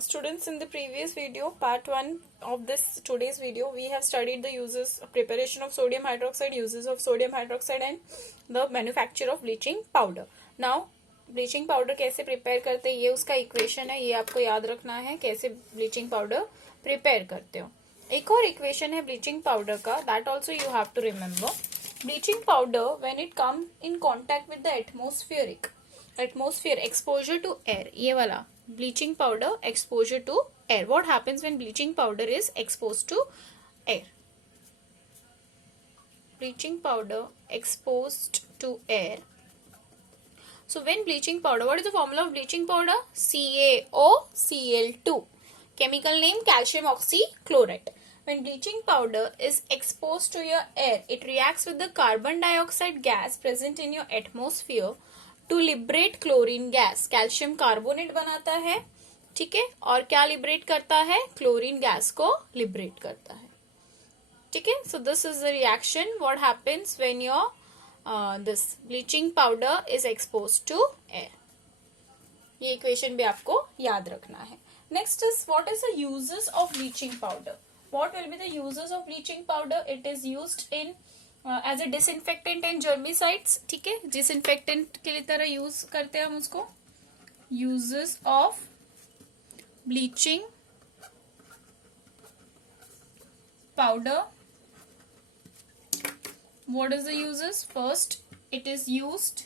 Students, in the previous video, part 1 of this today's video, we have studied the uses, preparation of sodium hydroxide, uses of sodium hydroxide and the manufacture of bleaching powder. Now, bleaching powder कैसे prepare करते हैं, ये उसका equation है, ये आपको याद रखना है कैसे bleaching powder prepare करते हो. एक और equation है bleaching powder का, that also you have to remember. Bleaching powder, when it comes in contact with the atmosphere, exposure to air, ये वाला bleaching powder exposure to air. What happens when bleaching powder is exposed to air? Bleaching powder exposed to air. So when bleaching powder, what is the formula of bleaching powder? CaOCl2. Chemical name calcium oxychloride. When bleaching powder is exposed to your air, it reacts with the carbon dioxide gas present in your atmosphere to liberate chlorine gas. Calcium carbonate बनाता है, ठीक है, और क्या लिबरेट करता है? Chlorine gas को लिबरेट करता है, ठीक है. So this is the reaction what happens when your this bleaching powder is expose to air. ये इक्वेशन भी आपको याद रखना है. Next is what is the uses of bleaching powder. What will be the uses of bleaching powder? It is used in as a disinfectant and germicides, ठीक है. डिसइंफेक्टेंट के तरह यूज करते हैं हम उसको. Uses of bleaching powder. What is the uses? First, it is used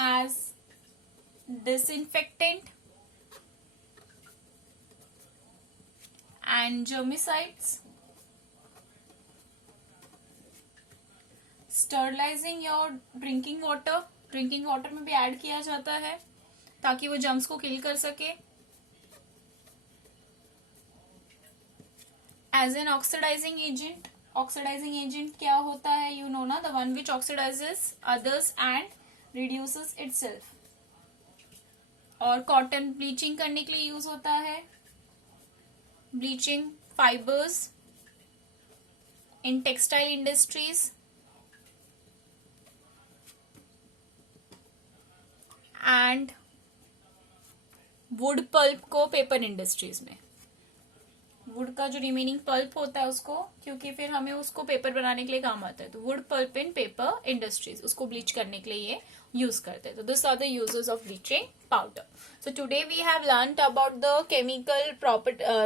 as disinfectant and germicides. Sterilising your drinking water. Drinking water में भी ऐड किया जाता है ताकि वो जर्म्स को किल कर सके. As an oxidising agent. Oxidising agent क्या होता है? यू नो ना, the one which oxidises others and reduces itself. और कॉटन ब्लीचिंग करने के लिए यूज होता है. Bleaching fibres in textile industries and wood pulp को पेपर इंडस्ट्रीज में. वुड का जो रिमेनिंग पल्प होता है उसको, क्योंकि फिर हमें उसको पेपर बनाने के लिए काम आता है, तो wood pulp in paper industries, उसको ब्लीच करने के लिए ये यूज करते हैं. तो this are the uses of bleaching powder. So today we have learnt about the chemical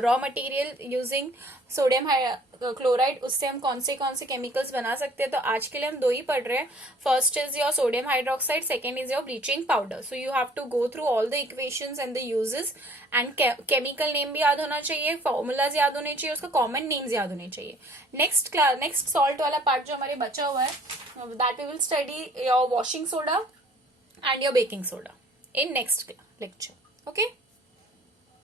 raw material using sodium chloride. उससे हम कौन से केमिकल्स बना सकते हैं. तो आज के लिए हम दो ही पढ़ रहे हैं. First is your sodium hydroxide, second is your bleaching powder. So you have to go through all the equations and the uses and chemical name भी याद होना चाहिए, फॉर्मूलाज याद होने चाहिए, उसका कॉमन नेम्स याद होने चाहिए. नेक्स्ट सॉल्ट वाला पार्ट जो हमारे बचा हुआ है, that we will study your washing soda and your baking soda in next lecture. Okay.